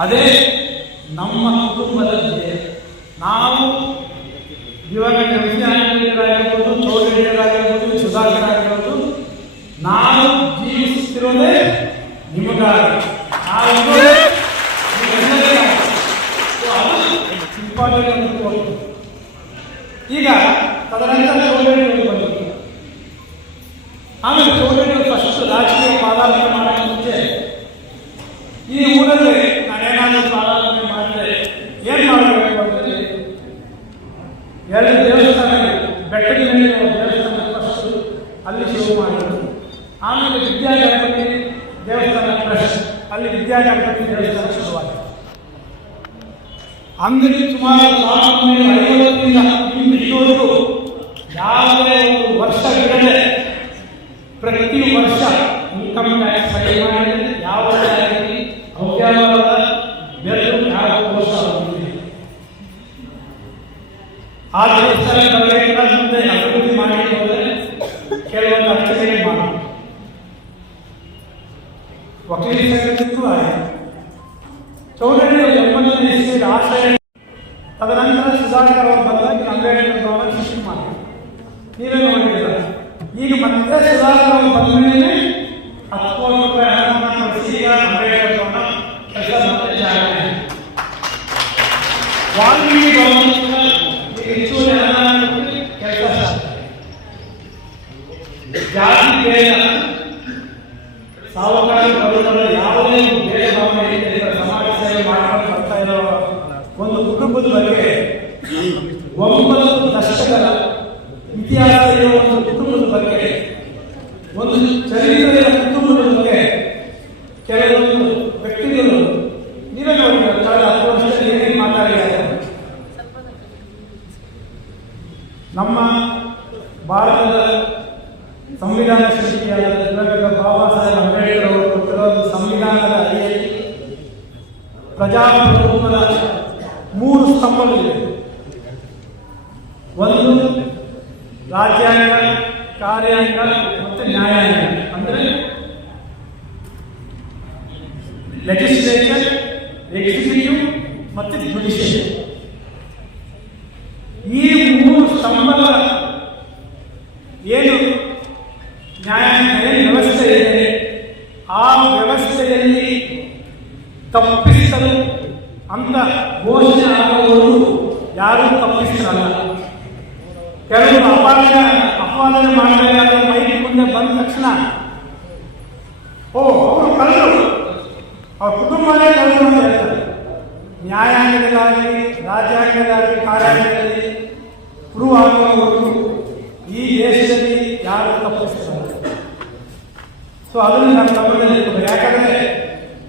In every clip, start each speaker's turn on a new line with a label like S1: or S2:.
S1: ಅದೇ ನಮ್ಮ ಕುಟುಂಬದಲ್ಲಿ ನಾವು ಇವಾಗ ವಿದ್ಯಾರ್ಥಿಗಳಾಗಿರ್ಬೋದು ಚೌಧರಿಗಳಾಗಿರ್ಬೋದು ಸುಧಾಕರ್ ಆಗಿರ್ಬೋದು ನಾವು ಜೀವಿಸುತ್ತಿರೋದೇ ನಿಮಗಾಗಿ. ಈಗ ತದನಂತರ ಚೌಧರಿಗಳು ಆಮೇಲೆ ಚೌಧರಿಗಳು ಫಸ್ಟ್ ರಾಜಕೀಯ ಪಾದಾರ್ಪಣೆ ಮಾಡೋಕ್ಕೆ ಮುಂಚೆ ಈ ಊರಲ್ಲಿ ನಾನೇನಾದರೂ ಪಾದಾರ್ಪಣೆ ಮಾಡಿದ್ರೆ ಏನು ಮಾಡಬೇಕು? ಅಂತೇಳಿ ಎರಡು ದೇವಸ್ಥಾನ ಬೆಟ್ಟದ ಮೇಲೆ ದೇವಸ್ಥಾನ ಅಲ್ಲಿ ಶುರು ಮಾಡಿದ್ರು. ಆಮೇಲೆ ವಿದ್ಯಾಗಣಪತಿ ದೇವಸ್ಥಾನ ಟ್ರಸ್ಟ್ ಅಲ್ಲಿ ವಿದ್ಯಾಗಣಪತಿ ದೇವಸ್ಥಾನ ಶುರುವಾಯಿತು ಅಂಗಡಿ ಸುಮಾರು ಸಾವಿರದ ಐವತ್ತರಿಂದ ಯಾವುದೇ ಒಂದು ವರ್ಷ ಪ್ರತಿ ವರ್ಷ ಇನ್ಕಮ್ ಟ್ಯಾಕ್ಸ್ ಮಾಡಿದೆ ಯಾವುದೇ ಸಮಾಜ ಸೇವೆ ಮಾಡ್ಕೊಂಡು ಬರ್ತಾ ಇರೋ ಒಂದು ಕುಟುಂಬದ ಬಗ್ಗೆ ಒಂಬತ್ತು ದಶಕದ ಇತಿಹಾಸ ಇರುವ ಒಂದು ಕುಟುಂಬದ ಬಗ್ಗೆ ಒಂದು ಚರಿತ್ರೆಯ ಕುಟುಂಬದ ಬಗ್ಗೆ ಕೆಲವೊಂದು ವ್ಯಕ್ತಿಗಳು ನೀವೇ ನೋಡಿ ಕಳೆದ ಹತ್ತು ವರ್ಷದಲ್ಲಿ ಏನೇನು ಮಾತಾಡಿದ್ದಾರೆ ನಮ್ಮ ಭಾರತದ ಸಂವಿಧಾನ ದಿವಂಗತ ಬಾಬಾ ಸಾಹೇಬ್ ಅಂಬೇಡ್ಕರ್ ಅವರು ಕೊಟ್ಟಿರೋ ಸಂವಿಧಾನದ ಅಡಿಯಲ್ಲಿ ಪ್ರಜಾಪ್ರಭುತ್ವದ ಮೂರು ಸ್ತಂಭಗಳಿವೆ. ಒಂದು ರಾಜ್ಯಾಂಗ, ಕಾರ್ಯಾಂಗ ಮತ್ತು ನ್ಯಾಯಾಂಗ. ಅಂದರೆ ಲೆಜಿಸ್ಲೇಚರ್ ಎಕ್ಸಿಕ್ಯೂಟಿವ್ ಮತ್ತು ಜುಡಿಷಿಯರಿ ಈ ಮೂರು ಸ್ತಂಭದ ಏನು ನ್ಯಾಯಾಂಗ ಏನು ವ್ಯವಸ್ಥೆ ಇದೆ ಆ ವ್ಯವಸ್ಥೆಯಲ್ಲಿ ತಪ್ಪಿಸಲು ಅಂತ ಘೋಷಣೆ ಆಗುವವರು ಯಾರೂ ತಪ್ಪಿಸಲ್ಲ ಕೆಲವರು ಅಪಾದನೆ ಅಪಾದನೆ ಮಾಡಬೇಕಾದ ಮೈಕ್ ಮುಂದೆ ಬಂದ ತಕ್ಷಣ, ಓ, ಅವರು ಕಳ್ಳರು ಅವ್ರ ಕುಟುಂಬನೇ ಕಳ್ಳರು ಅಂತ ಹೇಳ್ತಾರೆ. ನ್ಯಾಯಾಂಗದಲ್ಲಾಗಲಿ ರಾಜ್ಯಾಂಗದಲ್ಲಿ ಕಾರ್ಯಾಂಗದಲ್ಲಿ ಪ್ರೂವ್ ಆಗುವವರೆಗೂ ಈ ದೇಶದಲ್ಲಿ ಯಾರು ತಪ್ಪಿಸ್ತಾರೆ ಸೊ ಅದನ್ನು ನಮ್ಮ ಗಮನದಲ್ಲಿ. ಯಾಕಂದ್ರೆ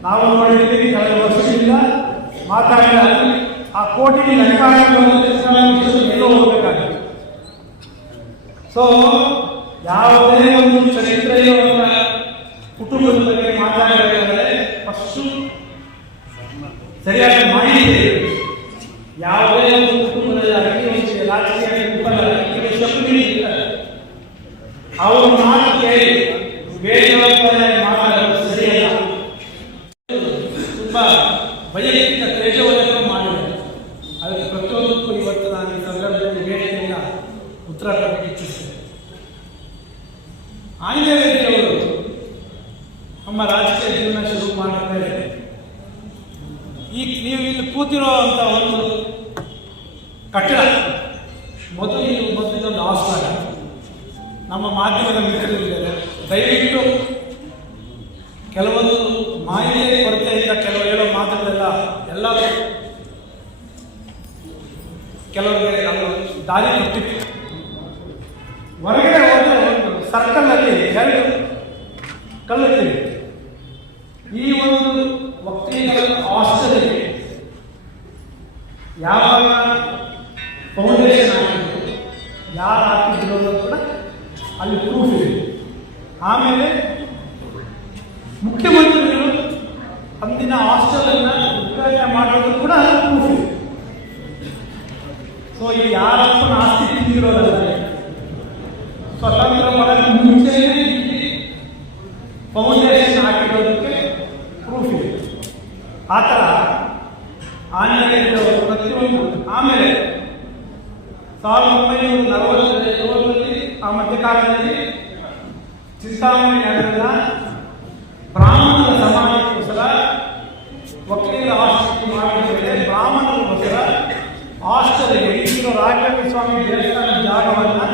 S1: ನಾವು ನೋಡಿದ್ದೀವಿ ಕಳೆದ ವರ್ಷದಿಂದ ಮಾತಾಡಿದ ಆ ಕೋಟಿ ಹೋಗಬೇಕಾಗಿತ್ತು ಸೊ ಯಾವುದೇ ಒಂದು ಚರಿತ್ರೆಯ ಕುಟುಂಬದ ಬಗ್ಗೆ ಮಾತಾಡಬೇಕಾದ್ರೆ ಫಸ್ಟು ಸರಿಯಾದ ಮಾಹಿತಿ. ಯಾವುದೇ ಒಂದು ಕುಟುಂಬದಲ್ಲಿ ಆಗಲಿ ಒಂದು ರಾಜಕೀಯ ಕುಟುಂಬದಲ್ಲಿ ಶಕ್ತಿ ಇರ್ತಾರೆ ಅವರು ಮಾತು ಕೇಳಿ ಬೇಜವಾಬ್ದಾರಿಯಾಗಿ ಮಾತಾಡೋದು ಸರಿಯಲ್ಲ ತುಂಬಾ ವೈಯಕ್ತಿಕ ತೇಜವನ್ನು ಮಾಡಿದ್ದಾರೆ ಅದಕ್ಕೆ ಪ್ರತಿಯೊಂದಕ್ಕೂ ಇವತ್ತು ನಾನು ಈ ಸಂದರ್ಭದಲ್ಲಿ ವೇದಿಕೆಯಿಂದ ಉತ್ತರ ಕೊಡಕ್ಕೆ ಇಚ್ಛಿಸ್ತೇನೆ ಆಂಜನೇಯ ರೆಡ್ಡಿಯವರು ನಮ್ಮ ರಾಜಕೀಯ ಜೀವನ ಶುರು ಮಾಡಿದ ಈ ನೀವು ಇಲ್ಲಿ ಕೂತಿರೋ ಅಂತ ಒಂದು ಕಟ್ಟಡ, ಮೊದಲು ಇಲ್ಲಿ ಮೊದಲಿದೊಂದು ಆಸ್ಥಾನ, ನಮ್ಮ ಮಾಧ್ಯಮದ ಮಿತ್ರರಿದ್ದಾರೆ. ದಯವಿಟ್ಟು ಕೆಲವೊಂದು ಮಾಹಿತಿ ಕೊರತೆಯಿಂದ ಕೆಲವು ಹೇಳೋ ಮಾತುಗಳೆಲ್ಲ ಎಲ್ಲರೂ ಕೆಲವರಿಗೆ ನಾವು ದಾರಿ ಕೊಟ್ಟಿತ್ತು ಹೊರಗಡೆ ಸರ್ಕಲ್ನಲ್ಲಿ ಎರಡು ಕಲ್ಲುಗಳಿವೆ. ಈ ಒಂದು ವಕ್ತೀಗಳ ಹಾಸ್ಟೆಲ್ಗೆ ಯಾವಾಗ ಫೌಂಡೇಶನ್ ಆಗಿತ್ತು ಯಾರು ಹಾಕಿದ್ರು ಕೂಡ ಅಲ್ಲಿ ಪ್ರೂಫ್ ಇದೆ. ಆಮೇಲೆ ಮುಖ್ಯಮಂತ್ರಿಗಳು ಅಂದಿನ ಹಾಸ್ಟೆಲ್ ಅನ್ನ ಉದ್ಘಾಟನೆ ಮಾಡೋದು ಕೂಡ ಪ್ರೂಫ್ ಇದೆ. ಸೊ ಈ ಯಾರಪ್ಪನ ಆಸ್ತಿ ತಿಂದಿರೋದಲ್ಲ? ಸ್ವತಂತ್ರ ಮುಂಚೆನೇ ಇಲ್ಲಿ ಫೌಂಡೇಶನ್ ಹಾಕಿರೋದಕ್ಕೆ ಪ್ರೂಫ್ ಇದೆ ಆ ಥರ ಆಂಜನೇಯರು ಪ್ರತಿಯೊಂದು ಆಮೇಲೆ ಸಾವಿರದ ಒಂಬೈನೂರ ನಲವತ್ತೇಳರಲ್ಲಿ ಆ ಮಧ್ಯಕಾಲದಲ್ಲಿ ಚಿಂತಾಮಣಿ ನಗರದ ಬ್ರಾಹ್ಮಣರ ಸಮಾಜಕ್ಕೋಸ್ಕರ ವಕೀಲ ಆಸ್ತಿ ಮಾಡಿದ ಬ್ರಾಹ್ಮಣರಿಗೋಸ್ಕರ ಹಾಸ್ಟೆಲ್ಗೆ ಈಗಿನ ರಾಘವೇಂದ್ರ ಸ್ವಾಮಿ ದೇವಸ್ಥಾನ ಜಾಗವನ್ನು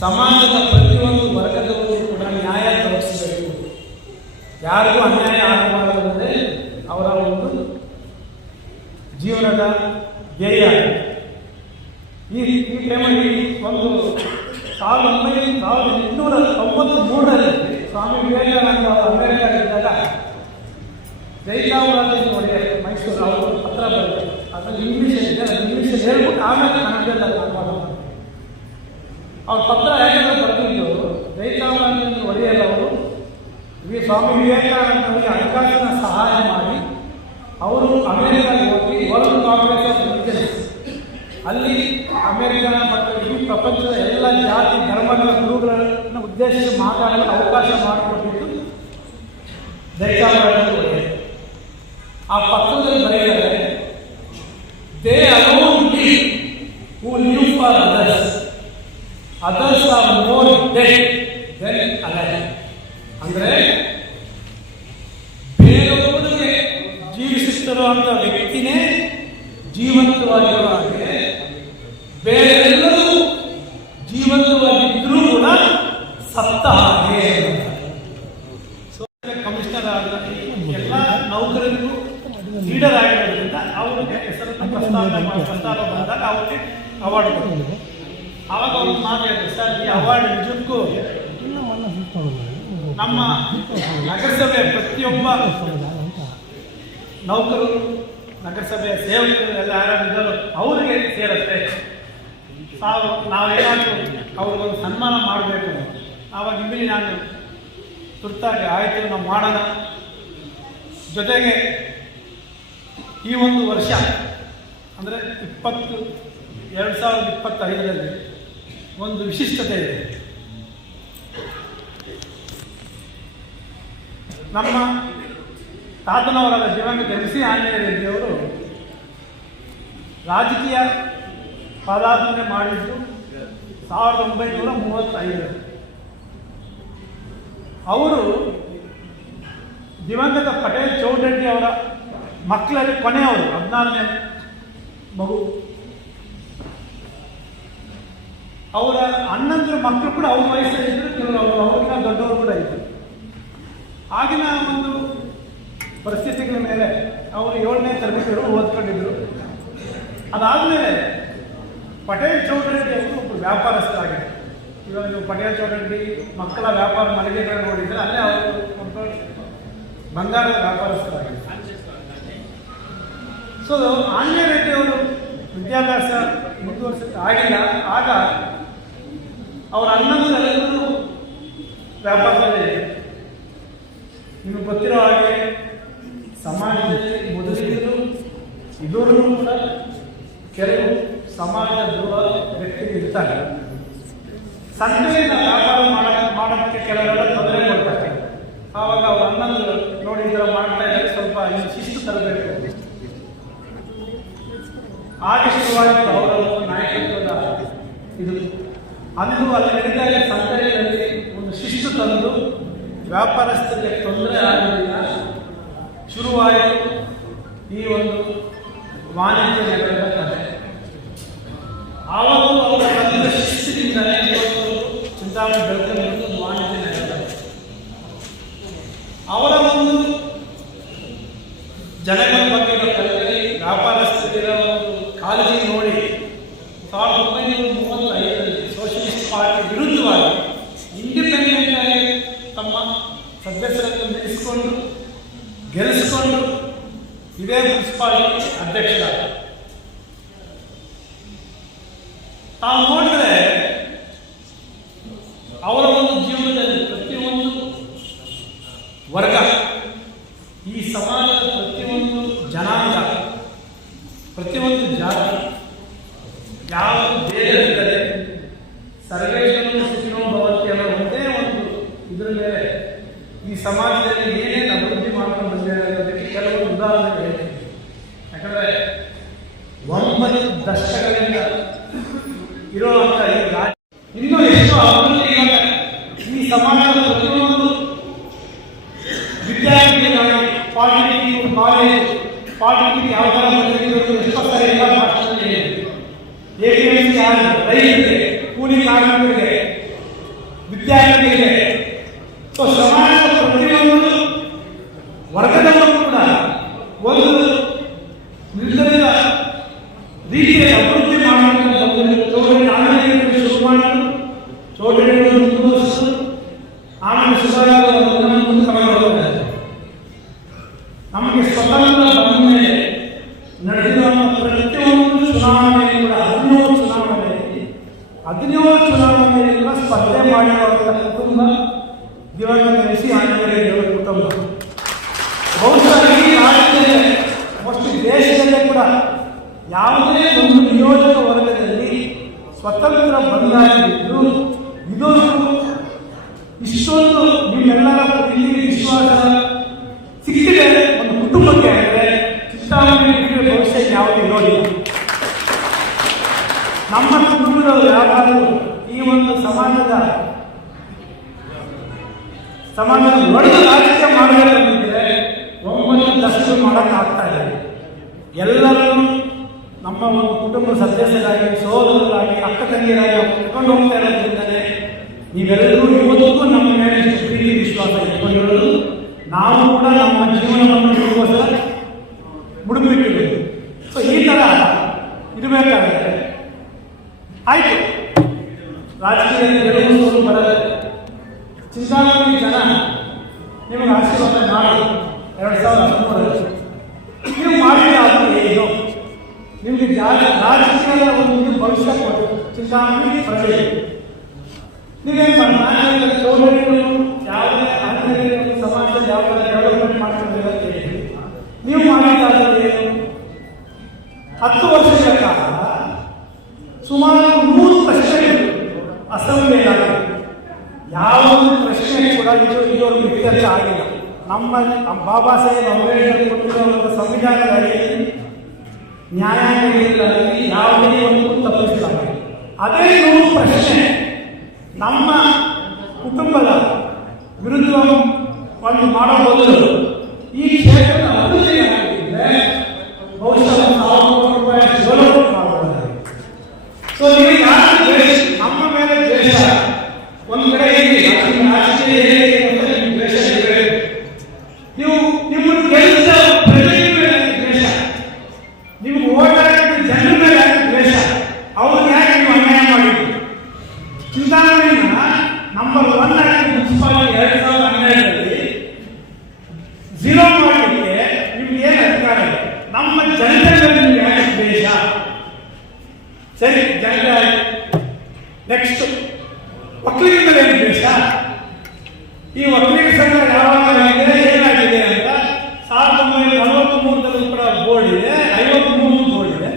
S1: ಸಮಾಜದ ಪ್ರತಿಯೊಂದು ವರ್ಗದವರು ಕೂಡ ನ್ಯಾಯ ತಲುಪಿಸಬೇಕು ಯಾರಿಗೂ ಅನ್ಯಾಯ ಆಗಬಾರದಂತೆ ಅವರ ಒಂದು ಜೀವನದ ಧ್ಯೇಯ. ಈ ಈ ಟೈಮಲ್ಲಿ ಒಂದು ಸಾವಿರದ ಒಂಬೈನೂರ ಸಾವಿರದ ಎಂಟುನೂರ ಮೂರರಲ್ಲಿ ಸ್ವಾಮಿ ವಿವೇಕಾನಂದ ಅವರು ಜೈತಾವರಾಜನ್ ಒಡೆಯರ್ ಮೈಸೂರು, ಅವರು ಪತ್ರ ಬರೆದರು ಅದರಲ್ಲಿ ಇಂಗ್ಲೀಷ್ ಇದೆ ಇಂಗ್ಲಿಷ್ ಇಂಗ್ಲೀಷಲ್ಲಿ ಹೇಳ್ಬಿಟ್ಟು ಆಮೇಲೆ ಕನ್ನಡದಲ್ಲಿ ಅನುವಾದ. ಅವ್ರ ಪತ್ರ ಯಾಕಂದ್ರೆ ಬರೆದಿದ್ದು ಒಡೆಯರ್ ಅವರು ವಿ ಸ್ವಾಮಿ ವಿವೇಕಾನಂದರಿಗೆ ಹಣಕಾಸಿನ ಸಹಾಯ ಮಾಡಿ ಅವರು ಅಮೆರಿಕಾಗೆ ಹೋಗಿ ವರ್ಲ್ಡ್ ಕಾಂಗ್ರೆಸ್ ಆಫ್ ರಿಲಿಜನ್ಸ್ ಅಲ್ಲಿ ಅಮೆರಿಕನ ಮತ್ತು ಇಡೀ ಪ್ರಪಂಚದ ಎಲ್ಲ ಜಾತಿ, ಧರ್ಮಗಳ ಗುರುಗಳನ್ನು ಉದ್ದೇಶಿಸಿ ಮಾತಾಡಲು ಅವಕಾಶ ಮಾಡಿಕೊಟ್ಟಿದ್ದು ಒಡೆಯರ್. ಆ ಪತ್ರದಲ್ಲಿ ಬರೆಯಲ್ಲ they others are more dead than alive ಅಂದ್ರೆ ಬೇರೊಬ್ಬರಿಗೆ ಜೀವಿಸುತ್ತಿರುವಂತ ವ್ಯಕ್ತಿನೇ ಜೀವಂತವಾಗಿರುವ ಹಾಗೆ ಬೇರೆಲ್ಲರೂ ಜೀವಂತವಾಗಿದ್ರೂ ಕೂಡ ಸತ್ತ ಹಾಗೆ. ಕಮಿಷನರ್ ಆದ ಎಲ್ಲ ನೌಕರರಿಗೂ ಲೀಡರ್ ಆಗಿರೋದ್ರಿಂದ ಅವರಿಗೆ ಹೆಸರನ್ನು ಪ್ರಸ್ತಾಪ ಪ್ರಸ್ತಾವ ಬಂದಾಗ ಅವರಿಗೆ ಅವಾರ್ಡ್ ಕೊಟ್ಟಿದ್ರು ಆವಾಗ ಒಂದು ಮಾತಾಡಿದ್ರು ಸರ್, ಈ ಅವಾರ್ಡ್ ನಿಜಕ್ಕೂ ನಮ್ಮ ನಗರಸಭೆ ಪ್ರತಿಯೊಬ್ಬ ನೌಕರರು ನಗರಸಭೆಯ ಸೇವಕರು ಎಲ್ಲ ಯಾರಿದ್ದಾರೋ ಅವರಿಗೆ ಸೇರುತ್ತೆ. ತಾವು ನಾವೇನಾದರೂ ಅವ್ರಿಗೊಂದು ಸನ್ಮಾನ ಮಾಡಬೇಕು. ಆವಾಗ ಇಲ್ಲಿ ನಾನು ತುರ್ತಾಗಿ ಆಯಿತು ನಾವು ಮಾಡೋಣ. ಜೊತೆಗೆ ಈ ಒಂದು ವರ್ಷ, ಅಂದರೆ ಇಪ್ಪತ್ತು, ಎರಡು ಸಾವಿರದ ಇಪ್ಪತ್ತೈದರಲ್ಲಿ ಒಂದು ವಿಶಿಷ್ಟತೆ ಇದೆ. ನಮ್ಮ ತಾತನವರಾದ ಜೀವನ ಎಂ ಸಿ ಆಂಜನೇಯ ರೆಡ್ಡಿಯವರು ರಾಜಕೀಯ ಪದಾರ್ಪಣೆ ಮಾಡಿದ್ದು ಸಾವಿರದ ಒಂಬೈನೂರ ಮೂವತ್ತೈದು. ಅವರು ದಿವಂಗತ ಪಟೇಲ್ ಚೌಡರೆಡ್ಡಿ ಅವರ ಮಕ್ಕಳಲ್ಲಿ ಕೊನೆಯವರು, ಹದಿನಾರನೇ ಮಗು. ಅವರ ಅಣ್ಣಂದ್ರ ಮಕ್ಕಳು ಕೂಡ ಅವ್ರ ವಯಸ್ಸಲ್ಲಿದ್ದರು ಕೆಲವರು ಅವರು ಅವ್ರಿಗಿಂತ ದೊಡ್ಡವರು ಕೂಡ ಇದ್ದರು ಆಗಿನ ಒಂದು ಪರಿಸ್ಥಿತಿಗಳ ಮೇಲೆ ಅವರು ಏಳನೇ ತರಗತಿಯವರು ಓದ್ಕೊಂಡಿದ್ರು. ಅದಾದಮೇಲೆ ಪಟೇಲ್ ಚೌಡರೆಡ್ಡಿ ಅವರು ಒಬ್ಬರು ವ್ಯಾಪಾರಸ್ಥರಾಗಿದ್ದರು ಇವಾಗ ನೀವು ಪಟೇಲ್ ಚೌಡರೆಡ್ಡಿ ಮಕ್ಕಳ ವ್ಯಾಪಾರ ಮಳಿಗೆಗಳನ್ನ ನೋಡಿದ್ರೆ ಅಲ್ಲೇ ಅವರು ಬಂಗಾರದ ವ್ಯಾಪಾರಸ್ಥರಾಗಿದ್ದರು ಸೊ ಆಂಜನೇಯ ರೆಡ್ಡಿ ಅವರು ವಿದ್ಯಾಭ್ಯಾಸ ಮುಂದುವರಿಸಕ್ಕೆ ಆಗಿಲ್ಲ. ಆಗ ಅವರ ಎಲ್ಲರೂ ವ್ಯಾಪಾರದಲ್ಲಿ ನಿಮಗೆ ಗೊತ್ತಿರೋ ಹಾಗೆ ಸಮಾಜದಲ್ಲಿ ಮೊದಲಿದ್ದರು ಇದೂ ಕೂಡ ಕೆಲವು ಸಮಾಜ ದೂರ ವ್ಯಕ್ತಿಗಳು ಇರ್ತಾರೆ. ಸಂತೆಯಿಂದ ವ್ಯಾಪಾರ ಮಾಡ ಮಾಡೋಕ್ಕೆ ಕೆಲವರೆಲ್ಲ ತೊಂದರೆ ಕೊಡ್ತಾರೆ. ಆವಾಗ ಅವ್ರ ಅಣ್ಣಂದು ನೋಡಿ ಈ ಥರ ಮಾಡ್ತಾ ಇದ್ರೆ ಸ್ವಲ್ಪ ಶಿಸ್ತು ತರಬೇಕು. ಶುರುವಾಯಿತು ಅವರ ಇದು ಅಂದು ಅಲ್ಲಿ ನಡೀತಾ ಸಂತೆಯಲ್ಲಿ ಒಂದು ಶಿಸ್ತು ತಂದು ವ್ಯಾಪಾರಸ್ಥರಿಗೆ ತೊಂದರೆ ಆಗಲಿಲ್ಲ. ಶುರುವಾಯಿತು ಈ ಒಂದು ವಾಣಿಜ್ಯ ನಗರದ ಕಥೆ. ಆವಾಗ ಅವರ ತಂದ ಶಿಸ್ತಿನಿಂದಲೇ ಇವತ್ತು ಬೆಳಕಲ್ಲಿ ಒಂದು ವಾಣಿಜ್ಯ ನಗರ ಅವರ ಒಂದು ಜನಗಳ ಬಗ್ಗೆ ಇರೋ ಕಲ್ಪನೆ ವ್ಯಾಪಾರಸ್ಥರಿರ ಒಂದು ಕಾಳಜಿ ನೋಡಿ ಸಾವಿರದ ಒಂಬೈನೂರ ಮೂವತ್ತೈದರಲ್ಲಿ ಸೋಷಿಯಲಿಸ್ಟ್ ಪಾರ್ಟಿ ವಿರುದ್ಧವಾಗಿ ಇಂಡಿಪೆಂಡೆಂಟ್ ಆಗಿ ತಮ್ಮ ಸದಸ್ಯರನ್ನು ನಿಲ್ಲಿಸಿಕೊಂಡು ಗೆಲ್ಲಿಸಿಕೊಂಡು ಇದೇ ಮುನ್ಸಿಪಾಲಿಟಿ ಅಧ್ಯಕ್ಷರಾದ ತಾವು ನೋಡಿದ್ರೆ ಅವರ ಒಂದು ಜೀವನದಲ್ಲಿ ಪ್ರತಿಯೊಂದು ವರ್ಗ ಸಮಾಜದ ಪ್ರತಿಯೊಂದು ಜನಾಂಗ ಪ್ರತಿಯೊಂದು ಜಾತಿ ಯಾವ ಭೇದವಿಲ್ಲದೆ ಸರ್ವೇಶ್ವರನು ಸುಖಿನೋ ಭವತಿ ಅನ್ನೋ ಒಂದೇ ಒಂದು ಇದರ ಮೇಲೆ ಈ ಸಮಾಜದಲ್ಲಿ ಏನೇನು ಅಭಿವೃದ್ಧಿ ಮಾಡ್ಕೊಂಡು ಬಂದಿದ್ದಾರೆ ಅನ್ನೋದಕ್ಕೆ ಕೆಲವು ಉದಾಹರಣೆ ಹೇಳ್ತೀನಿ ಯಾಕಂದ್ರೆ ಒಂಬತ್ತು ದಶಕಗಳಿಂದ ಇರುವಂತ ಈ ರಾಜ್ಯ ಇನ್ನೂ ಎಷ್ಟು ಅಭಿವೃದ್ಧಿ ಇವಾಗ ಈ ಸಮಾಜದ ಪ್ರತಿಯೊಂದು ವಿದ್ಯಾರ್ಥಿಗಳಾಗಿ ಪಾಲಿಟೆಕ್ನಿಕ್ ಕಾಲೇಜ್ ಪಾಲಿಟೆಕ್ನಿಕ್ ಯಾವ ಥರ ಬಂದಿದ್ರು ಎಷ್ಟೋ ಸರಿ ಎಲ್ಲ ಭಾಷಣದಲ್ಲಿ ಎಪಿಎಂಸಿ ಆಗಿ ರೈತರಿಗೆ ಕೂಲಿ ಕಾರ್ಮಿಕರಿಗೆ ವಿದ್ಯಾರ್ಥಿಗಳಿಗೆ ಸೊ ಸಮಾಜದ ಪ್ರತಿಯೊಂದು ವರ್ಗದಲ್ಲೂ ಕೂಡ ಒಂದು ನಿರ್ಧರಿತ ರೀತಿಯ ಅಭಿವೃದ್ಧಿ ಮಾಡಬೇಕು ಚೌಡರಿ ಆಮೇಲೆ ಶುರು ಮಾಡಿದ್ರು ಚೌಡರಿಯನ್ನು ಮುಂದುವರಿಸಿದ್ರು ಆಮೇಲೆ ಸುಧಾರಣೆ ಮುಂದೆ ತಗೊಂಡು ಹೋಗ್ತಾರೆ ನಮಗೆ ಸ್ವತಂತ್ರ ಬಂದ ಮೇಲೆ ನಡೆದಿರುವ ಪ್ರತಿಯೊಂದು ಚುನಾವಣೆ ಕೂಡ ಹದಿನೇಳು ಚುನಾವಣೆಯಲ್ಲಿ ಹದಿನೇಳು ಚುನಾವಣೆಯಲ್ಲಿ ಕೂಡ ಸ್ಪರ್ಧೆ ಮಾಡಿರುವಂಥ ಕುಟುಂಬ ದಿವಂಗತ ಎಸಿ ಆಂಜನೇಯ ದೇವರ ಕುಟುಂಬ ಬಹುಶಃ ಈ ರಾಜ್ಯದಲ್ಲಿ ಮತ್ತು ದೇಶದಲ್ಲೇ ಕೂಡ ಯಾವುದೇ ಒಂದು ನಿಯೋಜಕ ವರ್ಗದಲ್ಲಿ ಸ್ವತಂತ್ರ ಬಂದಾಗಿದ್ದು ಇದು ಇಷ್ಟೊಂದು ನಿಮ್ಮೆಲ್ಲರ ಇಲ್ಲಿ ವಿಶ್ವಾಸ ಸಿಕ್ಕಿದೆ, ಒಂದು ಕುಟುಂಬಕ್ಕೆ ಅಂದರೆ ಚಿಂತಾಮಣಿ ಭವಿಷ್ಯ ಯಾವುದು ಇರೋದಿಲ್ಲ. ನಮ್ಮ ಕುಟುಂಬದವರು ಯಾರಾದರೂ ಈ ಒಂದು ಸಮಾಜದ ಸಮಾಜದ ಒಳ್ಳೆ ರಾಜಕೀಯ ಮಾಡಬೇಕಂತಿದ್ರೆ ಒಂಬತ್ತು ದಶಕ ಮಾಡೋಕ್ಕಾಗ್ತಾ ಇಲ್ಲ ಎಲ್ಲರನ್ನು ನಮ್ಮ ಒಂದು ಕುಟುಂಬ ಸದಸ್ಯರಾಗಿ ಸೋದರರಾಗಿ ಅಕ್ಕ ತಂಗಿಯರಾಗಿ ಕರ್ಕೊಂಡು ಹೋಗ್ತಾ ಇರೋದ್ರಿಂದಲೇ ನೀವೆಲ್ಲರೂ ಇವತ್ತಿಗೂ ನಮ್ಮ ಮೇಲೆ ಪ್ರೀತಿ ವಿಶ್ವಾಸ ಇಟ್ಕೊಂಡಿರೋದು ನಾವು ಕೂಡ ನಮ್ಮ ಜೀವನವನ್ನು ನಿಮಗೋಸ್ಕರ ಮುಡುಪಿಟ್ಟಿದ್ದೀವಿ ಸೊ ಈ ಥರ ಇರಬೇಕಾದ್ರೆ ಆಯಿತು. ರಾಜಕೀಯದಲ್ಲಿ ಗೆಲುವು ಬರಲ್ಲ ಚಿಂತಾಮಣಿ ಜನ ನಿಮಗೆ ಆಶೀರ್ವಾದ ಮಾಡಿ ಎರಡು ಸಾವಿರದ ಹದಿಮೂರರಲ್ಲಿ. ನೀವು ಮಾಡಿದ ಏನು? ನಿಮಗೆ ರಾಜಕೀಯದ ಒಂದು ಭವಿಷ್ಯ ಕೊಟ್ಟು ಚಿಂತಾಮಣಿ ಪ್ರಜೆ ನೀವೇನು ಮಾಡಿ ಚೌಧರಿಗಳು ಯಾವುದೇ ಆಂತರಿಕ ಸಮಾಜದಲ್ಲಿ ಯಾವ ಥರ ಡೆವಲಪ್ಮೆಂಟ್ ಮಾಡ್ತಿದ್ದೀರ ಅಂತ ನೀವು ಮಾಡಿದ್ದಾದ್ರೆ ಏನು ಹತ್ತು ವರ್ಷಗಳ ಕಾಲ ಸುಮಾರು ನೂರು ಪ್ರಶ್ನೆಗಳು ಅಸೆಂಬ್ಲಿಯಾಗಿದೆ ಯಾವ ಒಂದು ಪ್ರಶ್ನೆ ಕೂಡ ಇದು ಇದುವರೆಗೂ ಇತ್ಯರ್ಥ ಆಗಿಲ್ಲ. ನಮ್ಮ ನಮ್ಮ ಬಾಬಾ ಸಾಹೇಬ್ ಅಂಬೇಡ್ಕರ್ ಕೊಟ್ಟಿರುವಂಥ ಸಂವಿಧಾನದ ಅಡಿಯಲ್ಲಿ ನ್ಯಾಯಾಲಯಗಳಲ್ಲಿ ಯಾವುದೇ ಒಂದು ತಪ್ಪಿಸಿಲ್ಲ ಅದೇ ಪ್ರಶ್ನೆ ನಮ್ಮ ಕುಟುಂಬದ ವಿರುದ್ಧ ಒಂದು ಬದಲು ಈ ಕ್ಷೇತ್ರದ ಅಭಿವೃದ್ಧಿ ಬಹುಶಃ ಒಂದು ಸಾವಿರ ಕೋಟಿ ರೂಪಾಯಿ ಡೆವಲಪ್ಮೆಂಟ್ ಮಾಡಬಹುದಾಗಿದೆ ಸೊ ನೀವು ಯಾರು ದ್ವೇಷ ನಮ್ಮ ಮೇಲೆ ದ್ವೇಷ ಒಂದ್ ಕಡೆ ಇದೆ ನಿಮ್ಮ ರಾಜಕೀಯ ಹೇಗೆ ಅಂತ ನಿಮ್ಗೆ ದ್ವೇಷ ಇರಬೇಕು ನೀವು ನಿಮ್ಮ ಕೆಲಸ ಪ್ರಜೆಯ ಮೇಲೆ ದ್ವೇಷ ನಿಮ್ಗೆ ಓಟ್ ಹಾಕಿದ ಜನರ ಮೇಲೆ ಯಾಕೆ ದ್ವೇಷ ಅವ್ರಿಗೆ ಯಾಕೆ ನೀವು ಅನ್ಯಾಯ ಮಾಡಿದ್ರಿ ಚಿಂತಾಮಣಿನ ನಂಬರ್ ಒನ್ ಆಗಿ ಮುನ್ಸಿಪಾಲಿಟಿ ಎರಡ್ ಸಾವಿರದ ಹನ್ನೆರಡರಲ್ಲಿ ಝೀರೋ ಮಾಡಲಿಕ್ಕೆ ನಿಮ್ಗೆ ಏನು ಅಧಿಕಾರ ಇದೆ ನಮ್ಮ ಜನತೆ ಮೇಲೆ ನಿಮ್ಗೆ ಯಾಕೆ ದ್ವೇಷ ಸರಿ ಜನತೆ ನೆಕ್ಸ್ಟ್ ಒಕ್ಕಲಿಗರ ಮೇಲೆ ಏನು ದ್ವೇಷ ಈ ಒಕ್ಕಲಿಗ ಸಂಘ ಯಾವಾಗ ಆಗಿದೆ ಏನಾಗಿದೆ ಅಂತ ಸಾವಿರದ ಒಂಬೈನೂರ ನಲವತ್ತ್ ಮೂರರಲ್ಲಿ ಕೂಡ ಬೋರ್ಡ್ ಇದೆ ಐವತ್ತ್ ಮೂರು ಬೋರ್ಡ್ ಇದೆ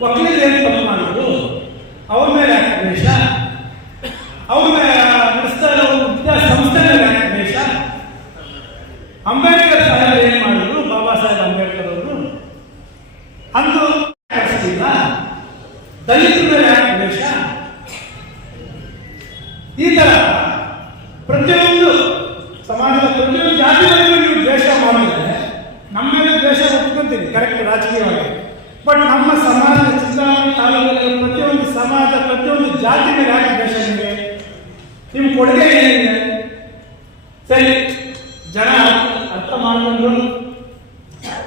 S1: ಒಕ್ಕಲಿಗರು ಏನು ತಪ್ಪು ಮಾಡಿದ್ರು ಅವ್ರ ಮೇಲೆ ಯಾಕೆ ದ್ವೇಷ ಅವ್ರ ಮೇಲೆ ನಡೆಸ್ತಾ ಇರೋ ಒಂದು ವಿದ್ಯಾಸಂಸ್ಥೆ ಮೇಲೆ ಯಾಕೆ ದ್ವೇಷ ಅಂಬೇಡ್ಕರ್ ಸಾಹೇಬ್ ಏನು ಮಾಡಿದ್ರು ಬಾಬಾ ಸಾಹೇಬ್ ಅಂಬೇಡ್ಕರ್ ಅವರು ಅಂದು ಕಳಿಸ್ತಿಲ್ಲ ದಲಿತರ ಮೇಲೆ ಯಾಕೆ ದ್ವೇಷ ಈ ತರ ಪ್ರತಿಯೊಂದು ಸಮಾಜದ ಪ್ರತಿಯೊಂದು ಜಾತಿ ಮೇಲೂ ನೀವು ದ್ವೇಷ ಮಾಡಿದ್ರೆ ನಮ್ಮ ಮೇಲೆ ದ್ವೇಷ ಒಪ್ಕೊಂತೀನಿ ಕರೆಕ್ಟ್ ರಾಜಕೀಯವಾಗಿ ಬಟ್ ನಮ್ಮ ಸಮಾಜದ ಚಿಂತಾಮಣಿ ತಾಲೂಕಲ್ಲಿ ಪ್ರತಿಯೊಂದು ಸಮಾಜ ಪ್ರತಿಯೊಂದು ಜಾತಿ ಮೇಲೆ ಯಾಕೆ ದ್ವೇಷ ನಿಮಗೆ. ನಿಮ್ಮ ಕೊಡುಗೆ ಏನಿದೆ? ಸರಿ, ಜನ ಅರ್ಥ ಮಾಡಿಕೊಂಡ್ರು.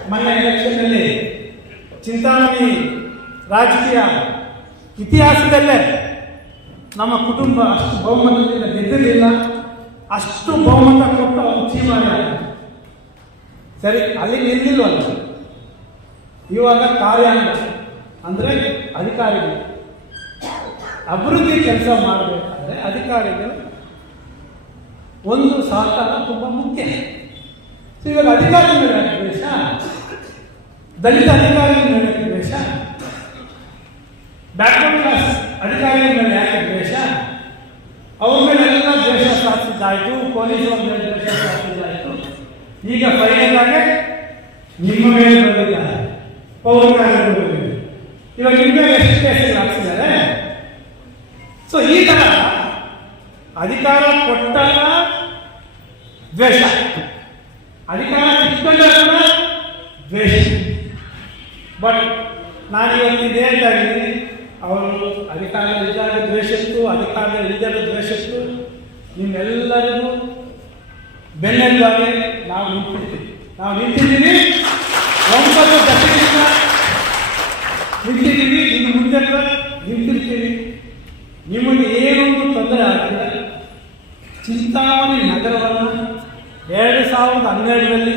S1: ಮೊನ್ನೆ ಎಲೆಕ್ಷನ್ನಲ್ಲಿ ಚಿಂತಾಮಣಿ ರಾಜಕೀಯ ಇತಿಹಾಸದಲ್ಲೇ ನಮ್ಮ ಕುಟುಂಬ ಅಷ್ಟು ಬಹುಮತದಿಂದ ಗೆದ್ದಿರಲಿಲ್ಲ. ಅಷ್ಟು ಬಹುಮತ ಕೊಟ್ಟು ಅವರು ಚೀಮ ಸರಿ, ಅಲ್ಲಿ ನಿಲ್ಲಿಲ್ವಲ್ಲ ಇವಾಗ ಕಾರ್ಯಾಂಗ ಅಂದರೆ ಅಧಿಕಾರಿಗಳು. ಅಭಿವೃದ್ಧಿ ಕೆಲಸ ಮಾಡಬೇಕಾದ್ರೆ ಅಧಿಕಾರಿಗಳು ಒಂದು ಸಹಕಾರ ತುಂಬ ಮುಖ್ಯ. ಇವಾಗ ಅಧಿಕಾರಿ ಮೇಲೆ ದ್ವೇಷ? ದಲಿತ ಅಧಿಕಾರಿ ಮೇಲೆ ದ್ವೇಷ? ಬ್ಯಾಕ್ವರ್ಡ್ ಕ್ಲಾಸ್ ಅಧಿಕಾರಿಗಳ ಮೇಲೆ ಯಾಕೆ ದ್ವೇಷ? ಅವ್ರ ಮೇಲೆಲ್ಲ ದ್ವೇಷ ಸ್ಥಾಪಿಸಿದ್ದಾಯ್ತು ಪೊಲೀಸರ ಮೇಲೆ ದ್ವೇಷ ಸ್ಥಾಪಿಸಿದ್ದಾಯ್ತು ಈಗ ಫೈನಲ್ ಆಗಿ ನಿಮ್ಮ ಮೇಲೆ ಬಂದಿದ್ದಾರೆ ಪೌರಕಾರ್ಯಗಳ ಮೇಲೆ ಇವಾಗ ನಿಮ್ಮ ಮೇಲೆ ಎಷ್ಟು ಕೇಸ್ ಹಾಕ್ಸಿದ್ದಾರೆ? ಸೊ ಈ ತರ ಅಧಿಕಾರ ಕೊಟ್ಟಲ್ಲ, ದ್ವೇಷ. ಅಧಿಕಾರ ಸಿಕ್ಕಲ್ಲ ದ್ವೇಷ. ಬಟ್ ನಾನು ಇವತ್ತು ಇದು ಹೇಳ್ತಾ ಅವರು ಅಧಿಕಾರ ಇದ್ದಾಗ ದ್ವೇಷಕ್ಕೂ ಅಧಿಕಾರ ಇಲ್ಲದ ದ್ವೇಷಕ್ಕೂ ನಿಮ್ಮೆಲ್ಲರಿಗೂ ಬೆನ್ನೆಲುಬಾಗಿ ನಾವು ನಿಂತಿರ್ತೀವಿ ನಾವು ನಿಂತಿದ್ದೀವಿ. ಒಂಬತ್ತು ದಶಕದಿಂದ ನಿಂತಿದ್ದೀವಿ ಇನ್ನು ಮುಂದೆ ಕೂಡ ನಿಂತಿರ್ತೀವಿ ನಿಮಗೆ ಏನೊಂದು ತೊಂದರೆ ಆಗ್ತದೆ ಚಿಂತಾಮಣಿ ನಗರವನ್ನು ಎರಡು ಸಾವಿರದ ಹನ್ನೆರಡರಲ್ಲಿ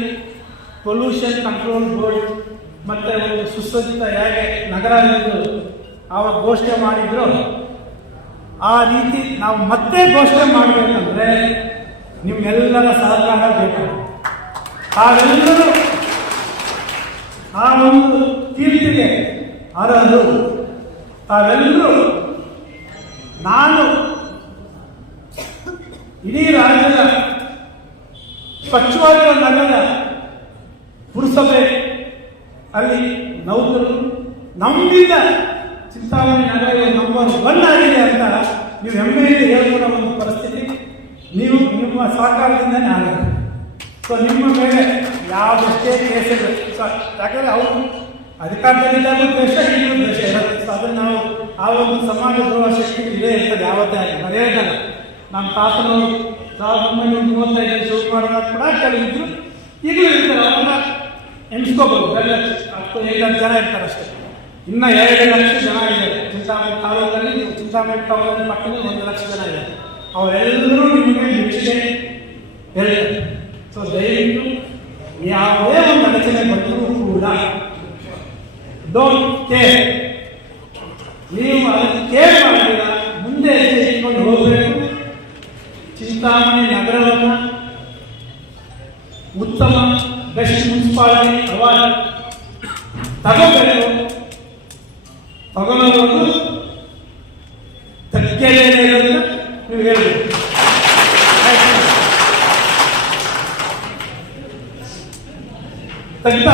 S1: ಪೊಲ್ಯೂಷನ್ ಕಂಟ್ರೋಲ್ ಬೋರ್ಡ್ ಮತ್ತು ಒಂದು ಸುಸಜ್ಜಿತ ಹೇಗೆ ನಗರ ಎಂದು ಅವರು ಘೋಷಣೆ ಮಾಡಿದ್ರು. ಆ ರೀತಿ ನಾವು ಮತ್ತೆ ಘೋಷಣೆ ಮಾಡಬೇಕಂದ್ರೆ ನಿಮ್ಮೆಲ್ಲರ ಸಹಕಾರ ಬೇಕು ತಾವೆಲ್ಲರೂ ಆ ಒಂದು ತೀರ್ಪಿಗೆ ಅರಹರು. ತಾವೆಲ್ಲರೂ ನಾನು ಇಡೀ ರಾಜ್ಯದ ಸ್ವಚ್ಛವಾಗಿರುವ ನಗರ ಪುರಸಭೆ ಅಲ್ಲಿ ನೌಕರರು ನಂಬಿದ ಚಿಂತಾಮಣಿ ನಗರ ನಂಬರ್ ಒನ್ ಆಗಿದೆ ಅಂತ ನೀವು ಹೆಮ್ಮೆಯಿಂದ ಹೇಳ್ಕೊಳ್ಳೋ ಒಂದು ಪರಿಸ್ಥಿತಿ, ನೀವು ನಿಮ್ಮ ಸಹಕಾರದಿಂದನೇ ಆಗುತ್ತೆ. ಸೊ ನಿಮ್ಮ ಮೇಲೆ ಯಾವುದಷ್ಟೇ ಕೇಸುಗಳು ಸೊ ಯಾಕಂದರೆ ಅವರು ಅಧಿಕಾರದಲ್ಲಿದ್ದಾಗ ದೇಶ ಇನ್ನೊಂದು ದೇಶ ಇರುತ್ತೆ. ಸೊ ಅದನ್ನು ನಾವು ಆ ಒಂದು ಸಮಾಜ ದ್ರೋಹ ಶಕ್ತಿ ಇದೆ ಇರ್ತದೆ ಯಾವತ್ತೇ ಆಗಲಿ ಮರೆಯೋದಲ್ಲ ನಮ್ಮ ತಾತನವರು ಸಾವಿರದ ಒಂಬೈನೂರ ಮೂವತ್ತೈದು ಶುರು ಕೂಡ ಕೆಲವು ಇದ್ರು ಈಗಲೂ ಇರ್ತಾರೆ ಅವನ್ನ ಎಣಿಸ್ಕೋಬೋದು, ಬೆಲ್ಲ ಹತ್ತು ಐದು ಜನ ಇರ್ತಾರೆ ಅಷ್ಟೇ. ಇನ್ನು ಎರಡು ಲಕ್ಷ ಜನ ಇದ್ದಾರೆ. ಚಿಂತಾಮಣಿ ನೀವು ಚಿಂತಾಮಣಿ ತಾಲೂಕಲ್ಲಿ ಪಕ್ಕದಲ್ಲಿ ಒಂದು ಲಕ್ಷ ಜನ ಇದ್ದಾರೆ. ಅವರೆಲ್ಲರೂ ನಿಮಗೆ ಮೆಚ್ಚುಗೆ ಹೇಳ್ತಾರೆ ಸೊ ದಯವಿಟ್ಟು ಯಾವುದೇ ಒಂದು ಅಡಚಣೆ ಬಂದರೂ ಕೂಡ ಡೋಂಟ್ ಕೇರ್ ನೀವು ಅದನ್ನು ಕೇರ್ ಮಾಡಿದ ಮುಂದೆ ಇಟ್ಕೊಂಡು ಹೋಗಬೇಕು. ಚಿಂತಾಮಣಿ ನಗರವನ್ನು ಉತ್ತಮ ಬೆಸ್ಟ್ ಮುನ್ಸಿಪಾಲಿಟಿ ಅವಾರ್ಡ್ ತಗೋಬೇಕು ತಗೊಳ್ಳೋದು ತಗ್ಗೆಲೇ ಇರೋದನ್ನ ನೀವು ಹೇಳ್ಬೇಕು ಆಯ್ತಾ?